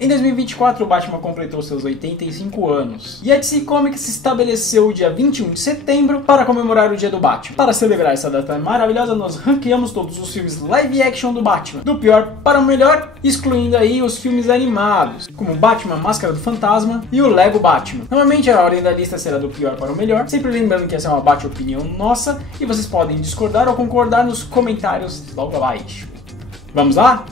Em 2024, o Batman completou seus 85 anos, e a DC Comics se estabeleceu o dia 21 de setembro para comemorar o dia do Batman. Para celebrar essa data maravilhosa, nós ranqueamos todos os filmes live action do Batman, do pior para o melhor, excluindo aí os filmes animados, como Batman Máscara do Fantasma e o Lego Batman. Normalmente a ordem da lista será do pior para o melhor, sempre lembrando que essa é uma bate-opinião nossa, e vocês podem discordar ou concordar nos comentários logo abaixo. Vamos lá?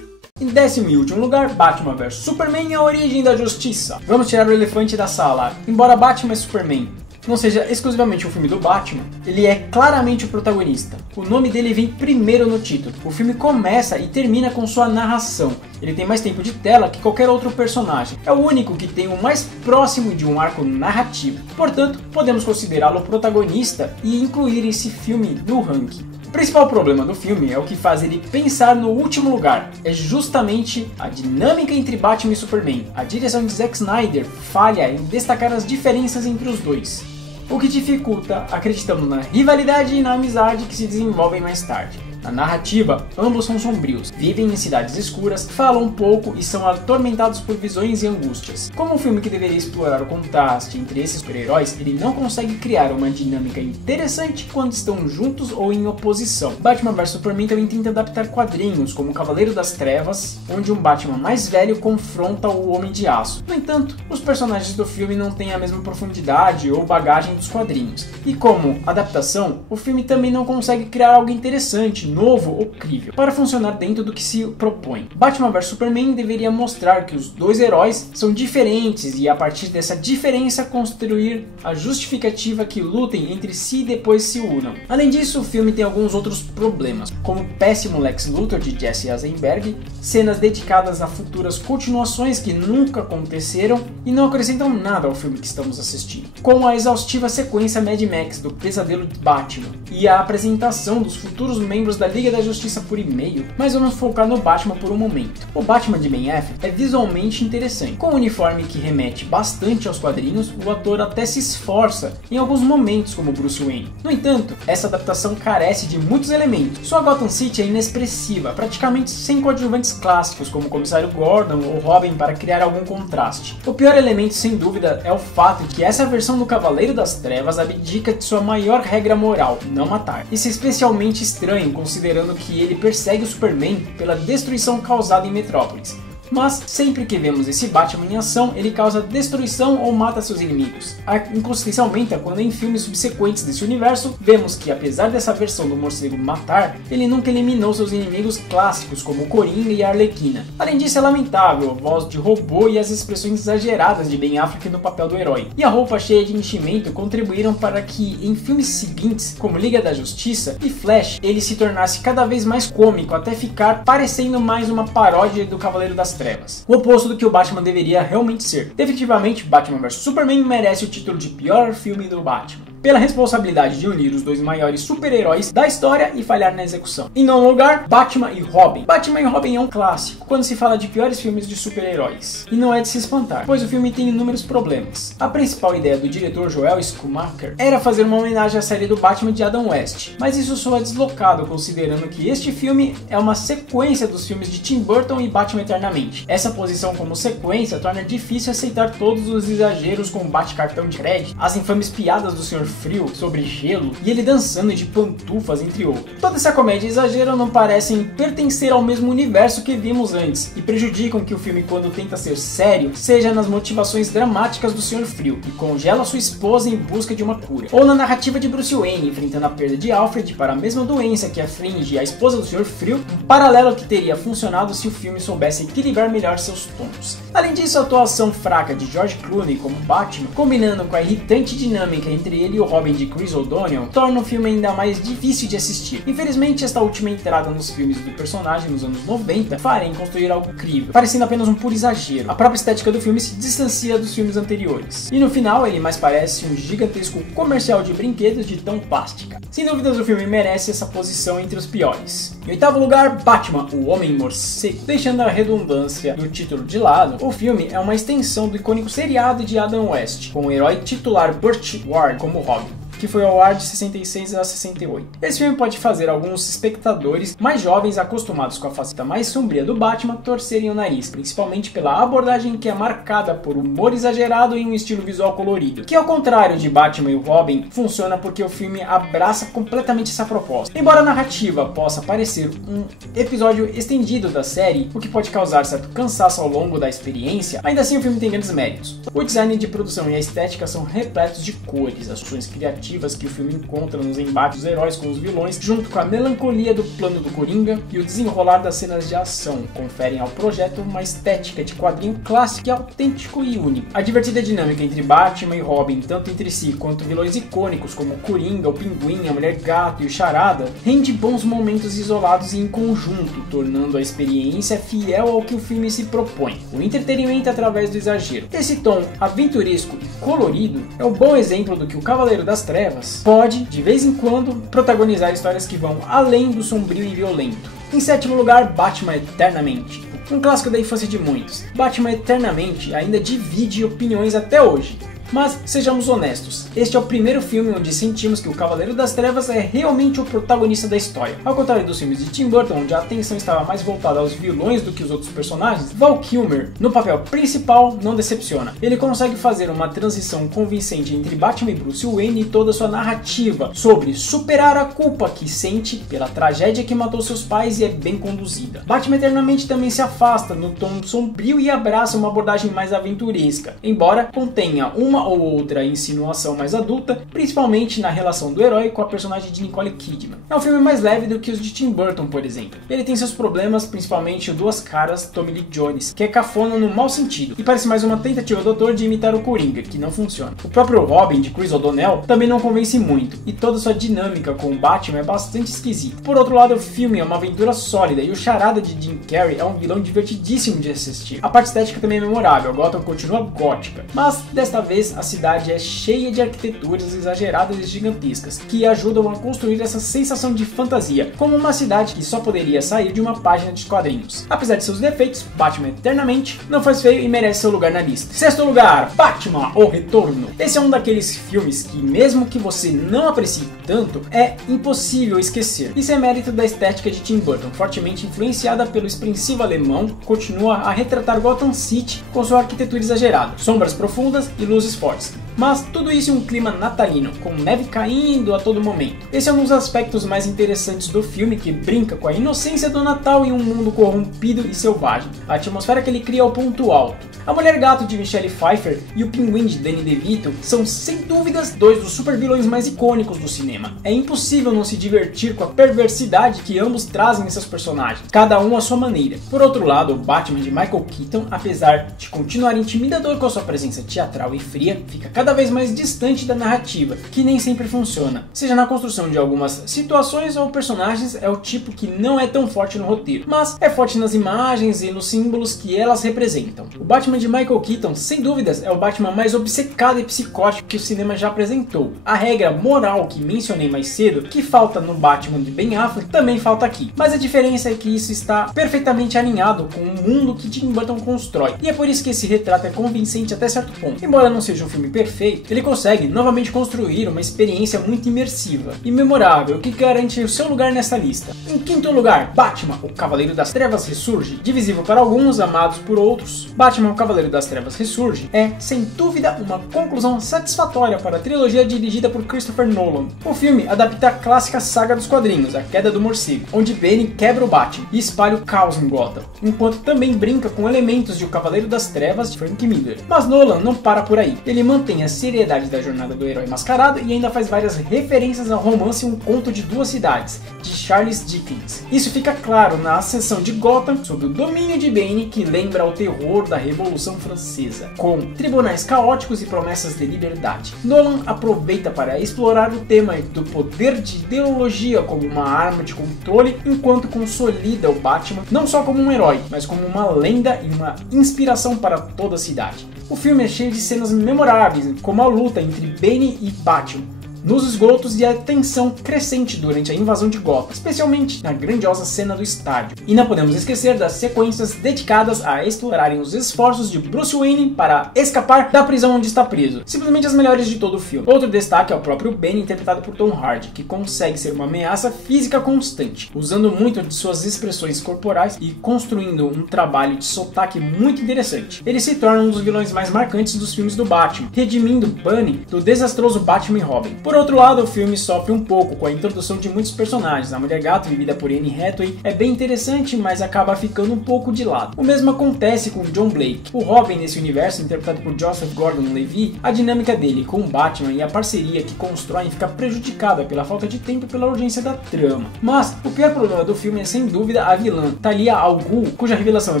Em décimo e último lugar, Batman vs Superman, a origem da justiça. Vamos tirar o elefante da sala. Embora Batman e Superman não seja exclusivamente um filme do Batman, ele é claramente o protagonista. O nome dele vem primeiro no título. O filme começa e termina com sua narração. Ele tem mais tempo de tela que qualquer outro personagem. É o único que tem o mais próximo de um arco narrativo. Portanto, podemos considerá-lo protagonista e incluir esse filme no ranking. O principal problema do filme é o que faz ele pensar no último lugar. É justamente a dinâmica entre Batman e Superman. A direção de Zack Snyder falha em destacar as diferenças entre os dois, o que dificulta acreditando na rivalidade e na amizade que se desenvolvem mais tarde. Na narrativa, ambos são sombrios, vivem em cidades escuras, falam pouco e são atormentados por visões e angústias. Como um filme que deveria explorar o contraste entre esses super-heróis, ele não consegue criar uma dinâmica interessante quando estão juntos ou em oposição. Batman vs Superman também tenta adaptar quadrinhos, como Cavaleiro das Trevas, onde um Batman mais velho confronta o Homem de Aço. No entanto, os personagens do filme não têm a mesma profundidade ou bagagem dos quadrinhos. E como adaptação, o filme também não consegue criar algo interessante, novo ou crível, para funcionar dentro do que se propõe. Batman vs Superman deveria mostrar que os dois heróis são diferentes e a partir dessa diferença construir a justificativa que lutem entre si e depois se unam. Além disso, o filme tem alguns outros problemas, como o péssimo Lex Luthor de Jesse Eisenberg, cenas dedicadas a futuras continuações que nunca aconteceram e não acrescentam nada ao filme que estamos assistindo, como a exaustiva sequência Mad Max do Pesadelo de Batman e a apresentação dos futuros membros da Liga da Justiça por e-mail, mas vamos focar no Batman por um momento. O Batman de Ben Affleck é visualmente interessante. Com um uniforme que remete bastante aos quadrinhos, o ator até se esforça em alguns momentos como Bruce Wayne. No entanto, essa adaptação carece de muitos elementos. Sua Gotham City é inexpressiva, praticamente sem coadjuvantes clássicos como o Comissário Gordon ou Robin para criar algum contraste. O pior elemento, sem dúvida, é o fato de que essa versão do Cavaleiro das Trevas abdica de sua maior regra moral, não matar. Isso é especialmente estranho considerando que ele persegue o Superman pela destruição causada em Metrópolis. Mas sempre que vemos esse Batman em ação, ele causa destruição ou mata seus inimigos. A inconsistência aumenta quando em filmes subsequentes desse universo, vemos que apesar dessa versão do morcego matar, ele nunca eliminou seus inimigos clássicos como o Coringa e a Arlequina. Além disso, é lamentável a voz de robô e as expressões exageradas de Ben Affleck no papel do herói. E a roupa cheia de enchimento contribuíram para que em filmes seguintes, como Liga da Justiça e Flash, ele se tornasse cada vez mais cômico, até ficar parecendo mais uma paródia do Cavaleiro das Trevas. O oposto do que o Batman deveria realmente ser. Definitivamente, Batman vs Superman merece o título de pior filme do Batman, pela responsabilidade de unir os dois maiores super-heróis da história e falhar na execução. Em nono lugar, Batman e Robin. Batman e Robin é um clássico quando se fala de piores filmes de super-heróis. E não é de se espantar, pois o filme tem inúmeros problemas. A principal ideia do diretor Joel Schumacher era fazer uma homenagem à série do Batman de Adam West, mas isso soa deslocado considerando que este filme é uma sequência dos filmes de Tim Burton e Batman Eternamente. Essa posição como sequência torna difícil aceitar todos os exageros com o bate-cartão de crédito, as infames piadas do Sr. Frio sobre gelo e ele dançando de pantufas, entre outros. Toda essa comédia e exagero não parecem pertencer ao mesmo universo que vimos antes e prejudicam que o filme, quando tenta ser sério, seja nas motivações dramáticas do Sr. Frio, que congela sua esposa em busca de uma cura, ou na narrativa de Bruce Wayne enfrentando a perda de Alfred para a mesma doença que aflige a esposa do Sr. Frio, um paralelo que teria funcionado se o filme soubesse equilibrar melhor seus tons. Além disso, a atuação fraca de George Clooney como Batman, combinando com a irritante dinâmica entre ele e o Robin de Chris O'Donnell, torna o filme ainda mais difícil de assistir. Infelizmente, esta última entrada nos filmes do personagem nos anos 90 falha em construir algo crível, parecendo apenas um puro exagero. A própria estética do filme se distancia dos filmes anteriores. E no final, ele mais parece um gigantesco comercial de brinquedos de tão plástica. Sem dúvidas, o filme merece essa posição entre os piores. Em oitavo lugar, Batman, o Homem-Morcego. Deixando a redundância do título de lado, o filme é uma extensão do icônico seriado de Adam West, com o herói titular Burt Ward como Robin. Robin, que foi ao ar de 66 a 68. Esse filme pode fazer alguns espectadores mais jovens acostumados com a faceta mais sombria do Batman torcerem o nariz, principalmente pela abordagem que é marcada por humor exagerado e um estilo visual colorido, que ao contrário de Batman e o Robin, funciona porque o filme abraça completamente essa proposta. Embora a narrativa possa parecer um episódio estendido da série, o que pode causar certo cansaço ao longo da experiência, ainda assim o filme tem grandes méritos. O design de produção e a estética são repletos de cores, as ações criativas que o filme encontra nos embates dos heróis com os vilões, junto com a melancolia do plano do Coringa e o desenrolar das cenas de ação, conferem ao projeto uma estética de quadrinho clássico e autêntico e único. A divertida dinâmica entre Batman e Robin, tanto entre si quanto vilões icônicos como o Coringa, o Pinguim, a Mulher Gato e o Charada, rende bons momentos isolados e em conjunto, tornando a experiência fiel ao que o filme se propõe, o entretenimento através do exagero. Esse tom aventuresco e colorido é um bom exemplo do que o Cavaleiro das Trevas pode, de vez em quando, protagonizar histórias que vão além do sombrio e violento. Em sétimo lugar, Batman Eternamente. Um clássico da infância de muitos. Batman Eternamente ainda divide opiniões até hoje. Mas, sejamos honestos, este é o primeiro filme onde sentimos que o Cavaleiro das Trevas é realmente o protagonista da história. Ao contrário dos filmes de Tim Burton, onde a atenção estava mais voltada aos vilões do que os outros personagens, Val Kilmer, no papel principal, não decepciona. Ele consegue fazer uma transição convincente entre Batman e Bruce Wayne e toda a sua narrativa sobre superar a culpa que sente pela tragédia que matou seus pais e é bem conduzida. Batman Eternamente também se afasta no tom sombrio e abraça uma abordagem mais aventuresca, embora contenha uma ou outra insinuação mais adulta, principalmente na relação do herói com a personagem de Nicole Kidman. É um filme mais leve do que os de Tim Burton, por exemplo. Ele tem seus problemas, principalmente o Duas Caras Tommy Lee Jones, que é cafona no mau sentido, e parece mais uma tentativa do autor de imitar o Coringa, que não funciona. O próprio Robin, de Chris O'Donnell, também não convence muito, e toda sua dinâmica com o Batman é bastante esquisita. Por outro lado, o filme é uma aventura sólida, e o Charada de Jim Carrey é um vilão divertidíssimo de assistir. A parte estética também é memorável, a Gotham continua gótica, mas desta vez a cidade é cheia de arquiteturas exageradas e gigantescas, que ajudam a construir essa sensação de fantasia, como uma cidade que só poderia sair de uma página de quadrinhos. Apesar de seus defeitos, Batman Eternamente não faz feio e merece seu lugar na lista. Sexto lugar, Batman: O Retorno. Esse é um daqueles filmes que, mesmo que você não aprecie tanto, é impossível esquecer. Isso é mérito da estética de Tim Burton, fortemente influenciada pelo expressivo alemão, continua a retratar Gotham City com sua arquitetura exagerada, sombras profundas e luzes fortes. Mas tudo isso em um clima natalino, com neve caindo a todo momento. Esse é um dos aspectos mais interessantes do filme, que brinca com a inocência do Natal em um mundo corrompido e selvagem. A atmosfera que ele cria é o ponto alto. A Mulher Gato de Michelle Pfeiffer e o Pinguim de Danny DeVito são sem dúvidas dois dos super vilões mais icônicos do cinema. É impossível não se divertir com a perversidade que ambos trazem em seus personagens, cada um à sua maneira. Por outro lado, o Batman de Michael Keaton, apesar de continuar intimidador com a sua presença teatral e fria, fica cada vez mais distante da narrativa, que nem sempre funciona. Seja na construção de algumas situações ou personagens, é o tipo que não é tão forte no roteiro, mas é forte nas imagens e nos símbolos que elas representam. O Batman de Michael Keaton, sem dúvidas, é o Batman mais obcecado e psicótico que o cinema já apresentou. A regra moral que mencionei mais cedo, que falta no Batman de Ben Affleck, também falta aqui. Mas a diferença é que isso está perfeitamente alinhado com o mundo que Tim Burton constrói, e é por isso que esse retrato é convincente até certo ponto. Embora não seja um filme perfeito, ele consegue novamente construir uma experiência muito imersiva e memorável, que garante o seu lugar nessa lista. Em quinto lugar, Batman: O Cavaleiro das Trevas Ressurge. Divisível para alguns, amados por outros, Batman: O Cavaleiro das Trevas Ressurge é, sem dúvida, uma conclusão satisfatória para a trilogia dirigida por Christopher Nolan. O filme adapta a clássica saga dos quadrinhos, A Queda do Morcego, onde Bane quebra o Batman e espalha o caos em Gotham, enquanto também brinca com elementos de O Cavaleiro das Trevas de Frank Miller. Mas Nolan não para por aí. Ele mantém a seriedade da jornada do herói mascarado e ainda faz várias referências ao romance Um Conto de Duas Cidades, de Charles Dickens. Isso fica claro na ascensão de Gotham sob o domínio de Bane, que lembra o terror da Revolução Francesa, com tribunais caóticos e promessas de liberdade. Nolan aproveita para explorar o tema do poder de ideologia como uma arma de controle, enquanto consolida o Batman não só como um herói, mas como uma lenda e uma inspiração para toda a cidade. O filme é cheio de cenas memoráveis, como a luta entre Bane e Batman, nos esgotos e a tensão crescente durante a invasão de Gotham, especialmente na grandiosa cena do estádio. E não podemos esquecer das sequências dedicadas a explorarem os esforços de Bruce Wayne para escapar da prisão onde está preso, simplesmente as melhores de todo o filme. Outro destaque é o próprio Ben, interpretado por Tom Hardy, que consegue ser uma ameaça física constante, usando muito de suas expressões corporais e construindo um trabalho de sotaque muito interessante. Ele se torna um dos vilões mais marcantes dos filmes do Batman, redimindo Bunny do desastroso Batman e Robin. Por outro lado, o filme sofre um pouco com a introdução de muitos personagens. A Mulher Gato, vivida por Anne Hathaway, é bem interessante, mas acaba ficando um pouco de lado. O mesmo acontece com John Blake. O Robin nesse universo, interpretado por Joseph Gordon-Levitt, a dinâmica dele com o Batman e a parceria que constroem fica prejudicada pela falta de tempo e pela urgência da trama. Mas o pior problema do filme é sem dúvida a vilã, Talia al Ghul, cuja revelação é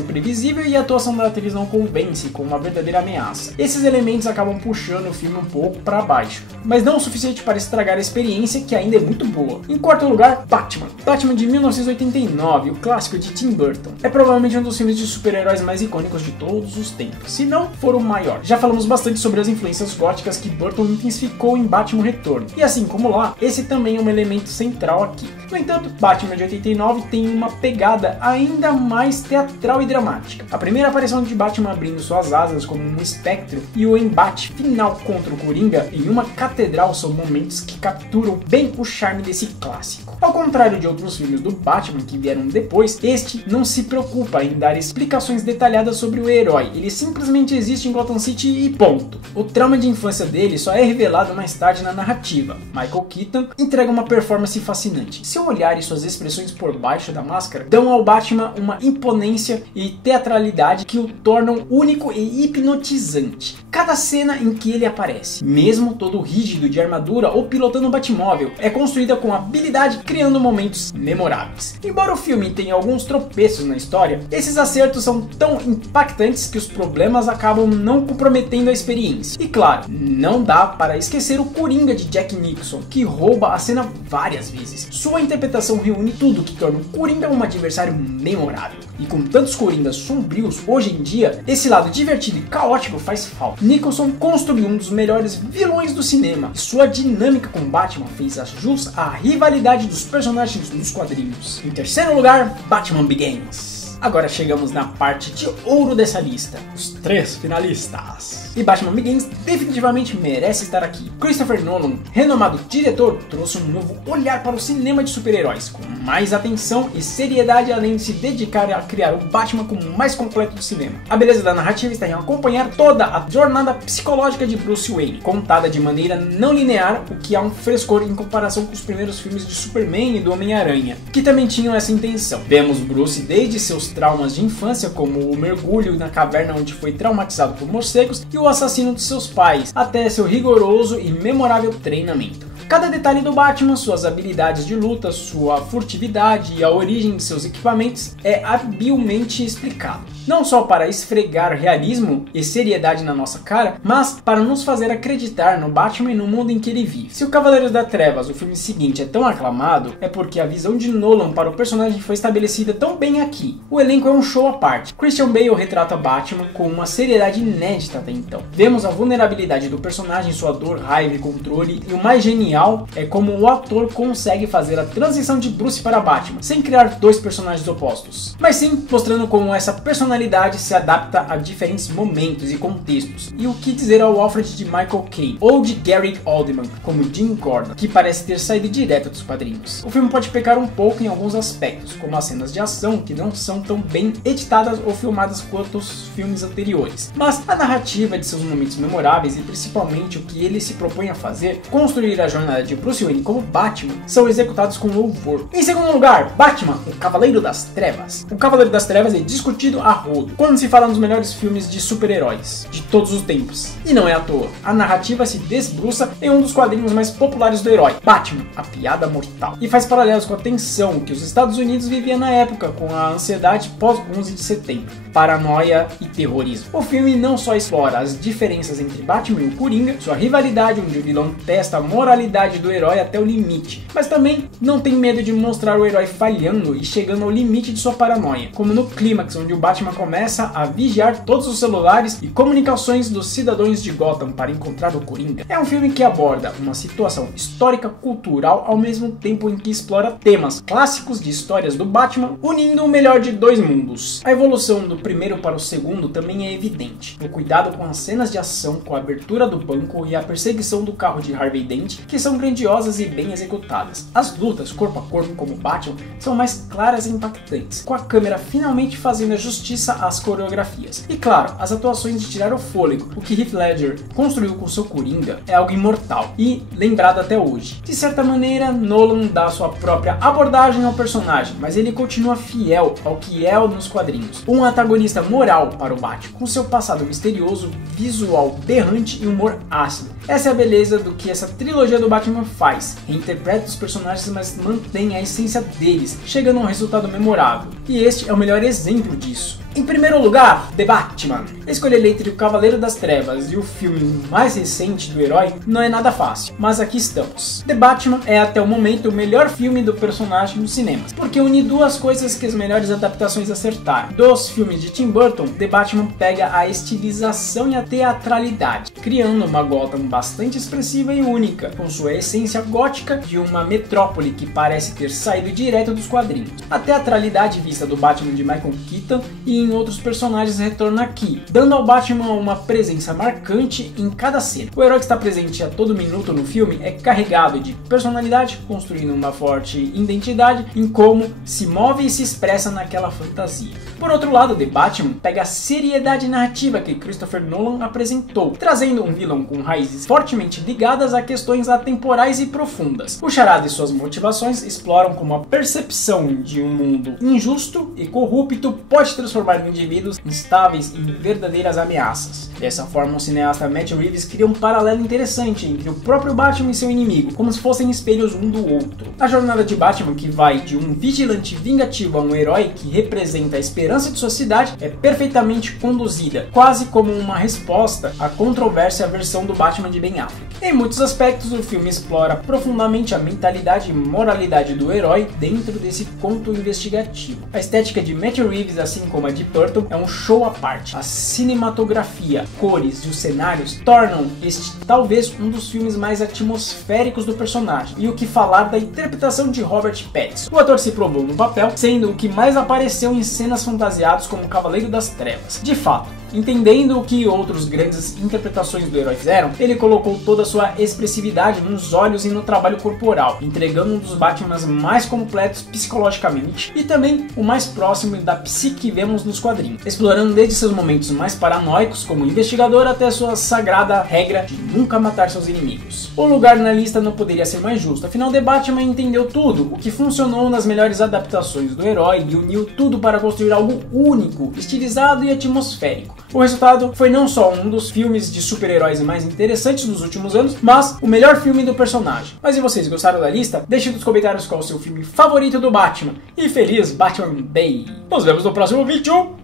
previsível e a atuação da atriz não convence como uma verdadeira ameaça. Esses elementos acabam puxando o filme um pouco para baixo, mas não o suficiente para estragar a experiência, que ainda é muito boa. Em quarto lugar, Batman de 1989, o clássico de Tim Burton. É provavelmente um dos filmes de super-heróis mais icônicos de todos os tempos, se não for o maior. Já falamos bastante sobre as influências góticas que Burton intensificou em Batman Retorno, e assim como lá, esse também é um elemento central aqui. No entanto, Batman de 89 tem uma pegada ainda mais teatral e dramática. A primeira aparição de Batman abrindo suas asas como um espectro e o embate final contra o Coringa em uma catedral são momentos que capturam bem o charme desse clássico. Ao contrário de outros filmes do Batman que vieram depois, este não se preocupa em dar explicações detalhadas sobre o herói, ele simplesmente existe em Gotham City e ponto. O trauma de infância dele só é revelado mais tarde na narrativa. Michael Keaton entrega uma performance fascinante. Seu olhar e suas expressões por baixo da máscara dão ao Batman uma imponência e teatralidade que o tornam único e hipnotizante. Cada cena em que ele aparece, mesmo todo rígido de armadura ou pilotando um Batmóvel, é construída com habilidade, criando momentos memoráveis. Embora o filme tenha alguns tropeços na história, esses acertos são tão impactantes que os problemas acabam não comprometendo a experiência. E claro, não dá para esquecer o Coringa de Jack Nicholson, que rouba a cena várias vezes. Sua interpretação reúne tudo que torna o Coringa um adversário memorável. E com tantos Coringas sombrios hoje em dia, esse lado divertido e caótico faz falta. Nicholson construiu um dos melhores vilões do cinema, e sua dinâmica com Batman fez jus à rivalidade dos personagens dos quadrinhos. Em terceiro lugar, Batman Begins. Agora chegamos na parte de ouro dessa lista, os 3 finalistas. E Batman Begins definitivamente merece estar aqui. Christopher Nolan, renomado diretor, trouxe um novo olhar para o cinema de super-heróis, com mais atenção e seriedade, além de se dedicar a criar o Batman como o mais completo do cinema. A beleza da narrativa está em acompanhar toda a jornada psicológica de Bruce Wayne, contada de maneira não linear, o que há um frescor em comparação com os primeiros filmes de Superman e do Homem-Aranha, que também tinham essa intenção. Vemos Bruce desde seus traumas de infância, como o mergulho na caverna onde foi traumatizado por morcegos e o assassino de seus pais, até seu rigoroso e memorável treinamento. Cada detalhe do Batman, suas habilidades de luta, sua furtividade e a origem de seus equipamentos é habilmente explicado. Não só para esfregar realismo e seriedade na nossa cara, mas para nos fazer acreditar no Batman e no mundo em que ele vive. Se o Cavaleiros das Trevas, o filme seguinte, é tão aclamado, é porque a visão de Nolan para o personagem foi estabelecida tão bem aqui. O elenco é um show à parte. Christian Bale retrata Batman com uma seriedade inédita até então. Vemos a vulnerabilidade do personagem, sua dor, raiva e controle, e o mais genial é como o ator consegue fazer a transição de Bruce para Batman, sem criar dois personagens opostos, mas sim mostrando como essa personalidade se adapta a diferentes momentos e contextos. E o que dizer ao Alfred de Michael Caine, ou de Gary Oldman como Jim Gordon, que parece ter saído direto dos quadrinhos. O filme pode pecar um pouco em alguns aspectos, como as cenas de ação, que não são tão bem editadas ou filmadas quanto os filmes anteriores, mas a narrativa de seus momentos memoráveis e principalmente o que ele se propõe a fazer, construir a jornada de Bruce Wayne como Batman, são executados com louvor. Em segundo lugar, Batman, o Cavaleiro das Trevas. O Cavaleiro das Trevas é discutido a rodo quando se fala nos melhores filmes de super-heróis de todos os tempos. E não é à toa, a narrativa se desbruça em um dos quadrinhos mais populares do herói, Batman, a Piada Mortal, e faz paralelos com a tensão que os Estados Unidos viviam na época, com a ansiedade pós-11 de setembro, paranoia e terrorismo. O filme não só explora as diferenças entre Batman e o Coringa, sua rivalidade onde o vilão testa a moralidade personalidade do herói até o limite, mas também não tem medo de mostrar o herói falhando e chegando ao limite de sua paranoia, como no clímax, onde o Batman começa a vigiar todos os celulares e comunicações dos cidadãos de Gotham para encontrar o Coringa. É um filme que aborda uma situação histórica, cultural, ao mesmo tempo em que explora temas clássicos de histórias do Batman, unindo o melhor de dois mundos. A evolução do primeiro para o segundo também é evidente. O cuidado com as cenas de ação, com a abertura do banco e a perseguição do carro de Harvey Dent, que são grandiosas e bem executadas. As lutas corpo a corpo como Batman são mais claras e impactantes, com a câmera finalmente fazendo a justiça às coreografias. E claro, as atuações de tirar o fôlego, o que Heath Ledger construiu com seu Coringa é algo imortal e lembrado até hoje. De certa maneira, Nolan dá sua própria abordagem ao personagem, mas ele continua fiel ao que é nos quadrinhos. Um antagonista moral para o Batman, com seu passado misterioso, visual berrante e humor ácido. Essa é a beleza do que essa trilogia do Batman faz. Reinterpreta os personagens, mas mantém a essência deles, chegando a um resultado memorável. E este é o melhor exemplo disso. Em primeiro lugar, The Batman. Escolher entre o Cavaleiro das Trevas e o filme mais recente do herói não é nada fácil, mas aqui estamos. The Batman é até o momento o melhor filme do personagem nos cinemas, porque une duas coisas que as melhores adaptações acertaram. Dos filmes de Tim Burton, The Batman pega a estilização e a teatralidade, criando uma Gotham bastante expressiva e única, com sua essência gótica de uma metrópole que parece ter saído direto dos quadrinhos. A teatralidade vista do Batman de Michael Keaton e em outros personagens retorna aqui, dando ao Batman uma presença marcante em cada cena. O herói que está presente a todo minuto no filme é carregado de personalidade, construindo uma forte identidade em como se move e se expressa naquela fantasia. Por outro lado, The Batman pega a seriedade narrativa que Christopher Nolan apresentou, trazendo um vilão com raízes fortemente ligadas a questões atemporais e profundas. O Charada e suas motivações exploram como a percepção de um mundo injusto e corrupto pode transformar indivíduos instáveis em verdadeiras ameaças. Dessa forma, o cineasta Matt Reeves cria um paralelo interessante entre o próprio Batman e seu inimigo, como se fossem espelhos um do outro. A jornada de Batman, que vai de um vigilante vingativo a um herói que representa a esperança de sua cidade, é perfeitamente conduzida, quase como uma resposta à controvérsia versão do Batman de Ben Affleck. Em muitos aspectos, o filme explora profundamente a mentalidade e moralidade do herói dentro desse conto investigativo. A estética de Matt Reeves, assim como a de Burton, é um show à parte. A cinematografia, cores e os cenários tornam este talvez um dos filmes mais atmosféricos do personagem. E o que falar da interpretação de Robert Pattinson. O ator se provou no papel, sendo o que mais apareceu em cenas fantasiadas como Cavaleiro das Trevas. De fato, entendendo o que outros grandes interpretações do herói fizeram, ele colocou toda a sua expressividade nos olhos e no trabalho corporal, entregando um dos Batmans mais completos psicologicamente e também o mais próximo da psique que vemos nos quadrinhos, explorando desde seus momentos mais paranoicos como investigador até sua sagrada regra de nunca matar seus inimigos. O lugar na lista não poderia ser mais justo, afinal The Batman entendeu tudo o que funcionou nas melhores adaptações do herói e uniu tudo para construir algo único, estilizado e atmosférico. O resultado foi não só um dos filmes de super-heróis mais interessantes dos últimos anos, mas o melhor filme do personagem. Mas e vocês, gostaram da lista? Deixe nos comentários qual é o seu filme favorito do Batman. E feliz Batman Day! Nos vemos no próximo vídeo.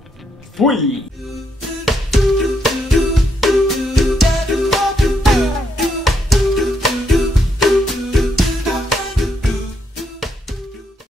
Fui!